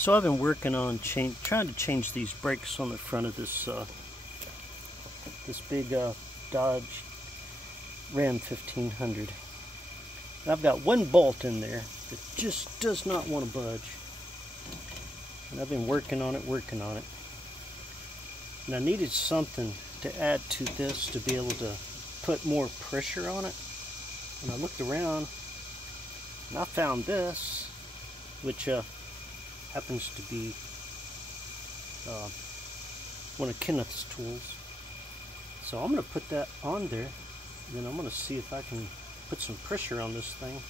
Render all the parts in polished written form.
So I've been working on trying to change these brakes on the front of this this big Dodge Ram 1500. And I've got one bolt in there that just does not want to budge. And I've been working on it. And I needed something to add to this to be able to put more pressure on it. And I looked around and I found this, which happens to be one of Kenneth's tools. So I'm going to put that on there, and then I'm going to see if I can put some pressure on this thing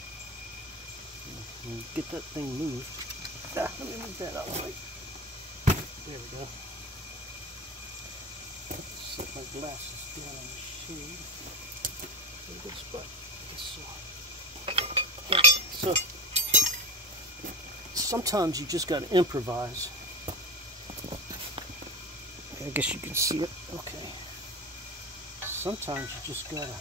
and get that thing moved. Let me move that out of the way. There we go. Set my glasses down in the shade. A good spot, I guess so. Yeah, so sometimes you just got to improvise. I guess you can see it. Okay. Sometimes you just got to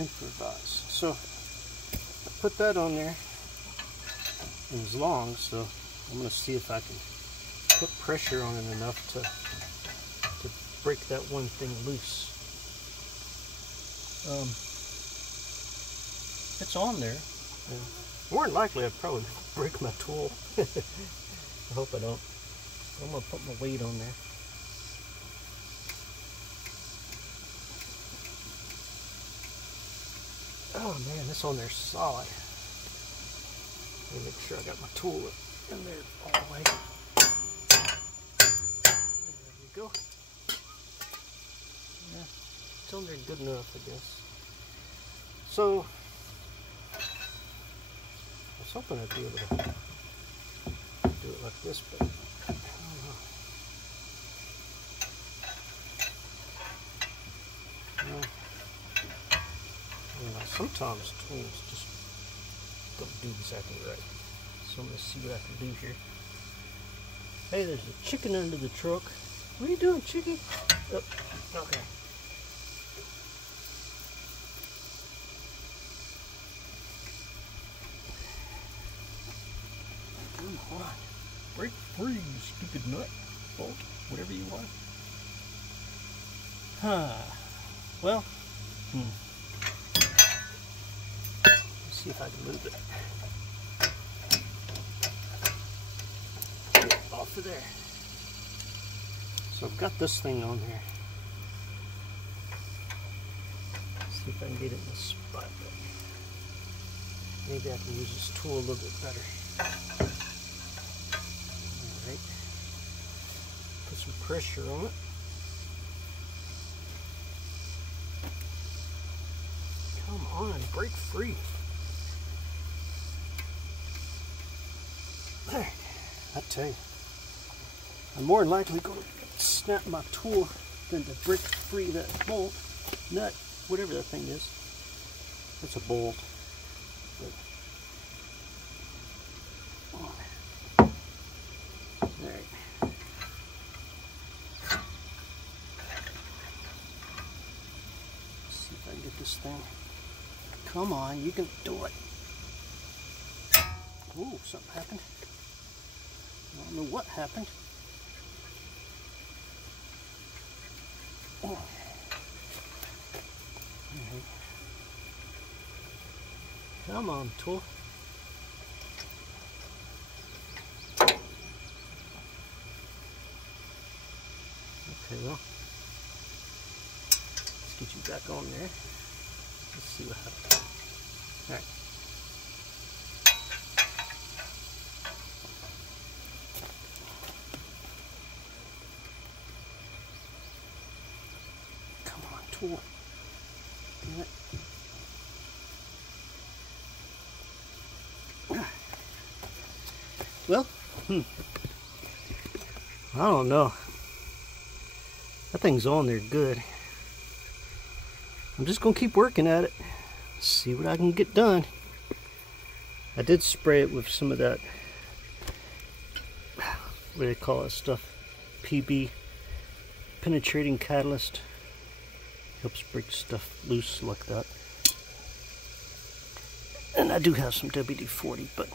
improvise. So I put that on there. It was long, so I'm going to see if I can put pressure on it enough to break that one thing loose. It's on there. More than likely I'd probably break my tool. I hope I don't. I'm going to put my weight on there. Oh man, this on there solid. Let me make sure I got my tool in there all the way. There you go. Yeah, it's on there good enough, I guess. So, I was hoping I'd be able to do it like this, but I don't know. Sometimes tools just don't do exactly right. So I'm going to see what I can do here. Hey, there's a chicken under the truck. What are you doing, chickie? Oh, okay. Come on. Break free, you stupid nut. Bolt, whatever you want. Well, see if I can move it. Get it off of there. So I've got this thing on here. See if I can get it in the spot. Maybe I can use this tool a little bit better. Alright. Put some pressure on it. Come on, break free. There, I tell you, I'm more than likely going to snap my tool than to break free that bolt, nut, whatever that thing is. It's a bolt. But, there. Let's see if I can get this thing. Come on, you can do it. Ooh, something happened. I don't know what happened. Oh. Right. Come on, tool. Okay, well, let's get you back on there. Let's see what happens. All right. Tool. Damn it. Well, I don't know. That thing's on there good. I'm just gonna keep working at it. See what I can get done. I did spray it with some of that, what do they call that stuff? PB, penetrating catalyst. Helps break stuff loose like that. And I do have some WD-40, but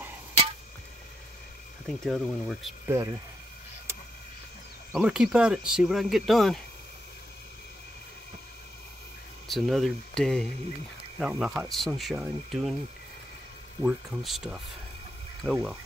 I think the other one works better. I'm going to keep at it, see what I can get done. It's another day out in the hot sunshine doing work on stuff. Oh well.